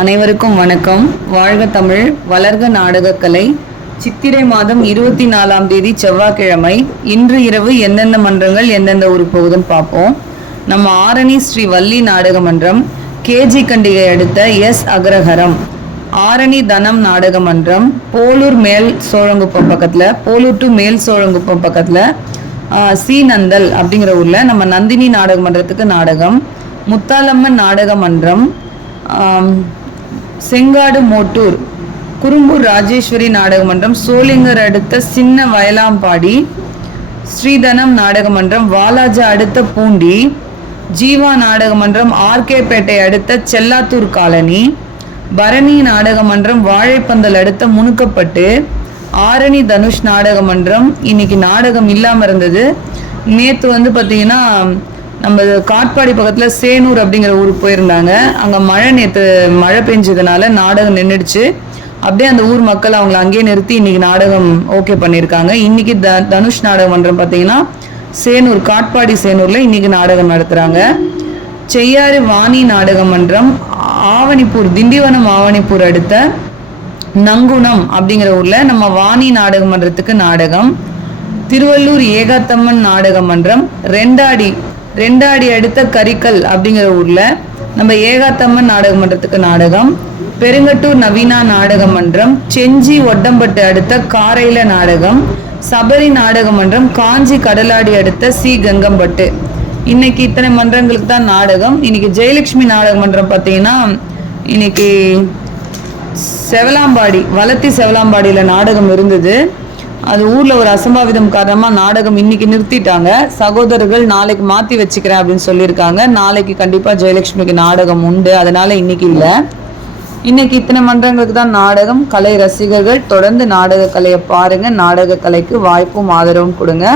அனைவருக்கும் வணக்கம். வாழ்க தமிழ், வளர்க நாடகக்கலை. சித்திரை மாதம் 24ஆம் தேதி செவ்வாய்க்கிழமை இன்று இரவு எந்தெந்த மன்றங்கள் எந்தெந்த ஊருக்கு போகுதுன்னு பார்ப்போம். நம்ம ஆரணி ஸ்ரீ வள்ளி நாடக மன்றம், கேஜி கண்டிகை அடுத்த எஸ் அக்ரஹாரம், ஆரணி தனம் நாடக மன்றம், போலூர் மேல் சோழங்குப்பம் பக்கத்தில், போலூர் டு மேல் சோழங்குப்பம் பக்கத்தில் சி நந்தல் அப்படிங்கிற ஊரில் நம்ம நந்தினி நாடக மன்றத்துக்கு நாடகம், முத்தாலம்மன் நாடக மன்றம், செங்காடு மோட்டூர் குறும்பூர் ராஜேஸ்வரி நாடக மன்றம், சோளிங்கர் அடுத்த சின்ன வயலாம்பாடி, ஸ்ரீதனம் நாடக மன்றம், வாலாஜா அடுத்த பூண்டி, ஜீவா நாடக மன்றம், ஆர்கேபேட்டை அடுத்த செல்லாத்தூர் காலனி, பரணி நாடக மன்றம், வாழைப்பந்தல் அடுத்த முணுக்கப்பட்டு, ஆரணி தனுஷ் நாடக மன்றம். இன்னைக்கு நாடகம் இல்லாமல் இருந்தது. நேற்று பார்த்தீங்கன்னா நம்ம காட்பாடி பக்கத்தில் சேனூர் அப்படிங்கிற ஊருக்கு போயிருந்தாங்க. அங்கே நேற்று மழை பெஞ்சதுனால நாடகம் நின்றுடுச்சு. அப்படியே அந்த ஊர் மக்கள் அவங்கள அங்கேயே நிறுத்தி இன்னைக்கு நாடகம் ஓகே பண்ணியிருக்காங்க. இன்னைக்கு தனுஷ் நாடக மன்றம் பார்த்தீங்கன்னா சேனூர், காட்பாடி சேனூரில் இன்னைக்கு நாடகம் நடத்துகிறாங்க. செய்யாறு வாணி நாடக மன்றம், ஆவணிப்பூர், திண்டிவனம் ஆவணிப்பூர் அடுத்த நங்குணம் அப்படிங்கிற ஊரில் நம்ம வாணி நாடக மன்றத்துக்கு நாடகம். திருவள்ளூர் ஏகாத்தம்மன் நாடக மன்றம், ரெண்டாடி அடுத்த கரிக்கல் அப்படிங்கிற ஊர்ல நம்ம ஏகாத்தம்மன் நாடக மன்றத்துக்கு நாடகம். பெருங்கட்டூர் நவீனா நாடக மன்றம், செஞ்சி ஒட்டம்பட்டு அடுத்த காரையில நாடகம். சபரி நாடக மன்றம், காஞ்சி கடலாடி அடுத்த சி கங்கம்பட்டு. இன்னைக்கு இத்தனை மன்றங்களுக்கு தான் நாடகம். இன்னைக்கு ஜெயலட்சுமி நாடக மன்றம் பார்த்தீங்கன்னா இன்னைக்கு செவலாம்பாடி, வளத்தி செவலாம்பாடியில நாடகம் இருந்தது. அது ஊர்ல ஒரு அசம்பாவிதம் காரணமா நாடகம் இன்னைக்கு நிறுத்திட்டாங்க. சகோதரர்கள் நாளைக்கு மாத்தி வச்சுக்கிறேன் அப்படின்னு சொல்லியிருக்காங்க. நாளைக்கு கண்டிப்பா ஜெயலட்சுமிக்கு நாடகம் உண்டு, அதனால இன்னைக்கு இல்லை. இன்னைக்கு இத்தனை மன்றங்களுக்கு தான் நாடகம். கலை ரசிகர்கள் தொடர்ந்து நாடக கலையை பாருங்க. நாடக கலைக்கு வாய்ப்பும் ஆதரவும் கொடுங்க.